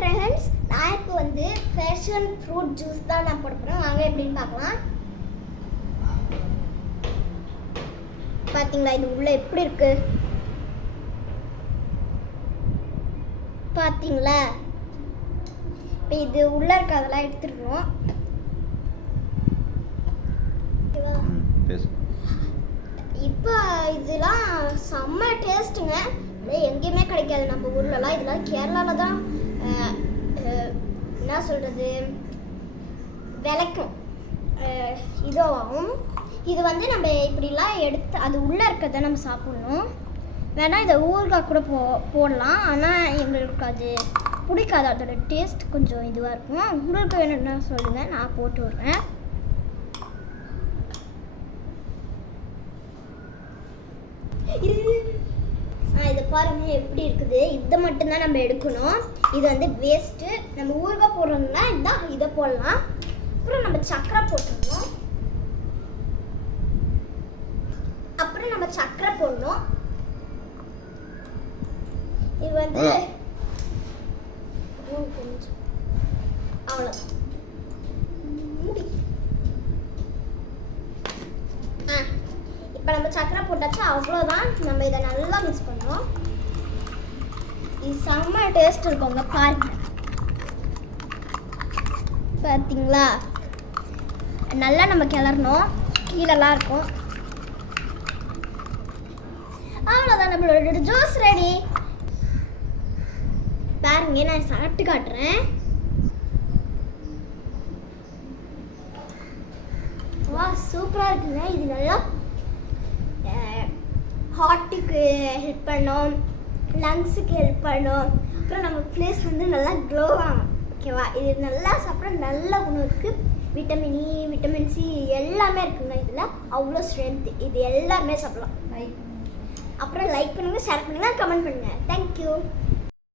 Friends, நான் இப்போ வந்து பேஷன் ஃப்ரூட் ஜூஸ் தான் நான் போட போகிறேன். வாங்க எப்படின்னு பார்க்கலாம். பார்த்தீங்களா இது உள்ள எப்படி இருக்கு பார்த்தீங்களா? இப்போ இது உள்ள இருக்க அதெல்லாம் எடுத்துடணும். இப்போ இதெல்லாம் செம்ம டேஸ்ட்டுங்க. எங்கேயுமே கிடைக்காது நம்ம ஊர்லலாம். இதெல்லாம் கேரளாவில் தான் என்ன சொல்கிறது விளைக்கும் இதுவாகும். இது வந்து நம்ம இப்படிலாம் எடுத்து அது உள்ளே இருக்கிறத நம்ம சாப்பிட்ணும். வேணால் இதை ஊறுகாய் கூட போடலாம். ஆனால் எங்களுக்கு அது பிடிக்காது. அதோட டேஸ்ட் கொஞ்சம் இதுவாக இருக்கும். உங்களுக்கு வேணும்னா சொல்லுங்கள், நான் போட்டு விட்றேன். இதை பாருங்க எப்படி இருக்குது. இதை மட்டும்தான் நம்ம எடுக்கணும். இது வந்து வேஸ்ட்டு. நம்ம ஊறுகாய் போடுறோம்னா இதான் இதை போடலாம். அப்புறம் நம்ம சக்கரை போட்டுடணும். போடணும். இது வந்து கொஞ்சம் அவ்வளோ மூடி. இப்போ நம்ம சக்கரை போட்டாச்சு, அவ்வளோதான். நம்ம இதை நல்லா மிக்ஸ் பண்ணோம். இது செம்ம டேஸ்ட் இருக்குங்க. பாருங்க, பார்த்தீங்களா? நல்லா நம்ம கிளறணும். கீழெல்லாம் இருக்கும். அவ்வளோதான், நம்மளோட ஜூஸ் ரெடி. பாருங்க, நான் சாப்பிட்டு காட்டுறேன். வா, சூப்பராக இருக்குங்க. இது நல்லா ஹார்ட்டுக்கு ஹெல்ப் பண்ணும், லங்ஸுக்கு ஹெல்ப் பண்ணும். அப்புறம் நம்ம ஃபேஸ் வந்து நல்லா க்ளோ ஆகும். ஓகேவா? இது நல்லா சாப்பிட்ற நல்ல உணவுக்கு விட்டமின் இ, விட்டமின் சி எல்லாமே இருக்குங்க. இதில் அவ்வளோ ஸ்ட்ரென்த். இது எல்லாமே சாப்பிடலாம். அப்புறம் லைக் பண்ணுங்கள், ஷேர் பண்ணுங்கள், கமெண்ட் பண்ணுங்கள். தேங்க்யூ.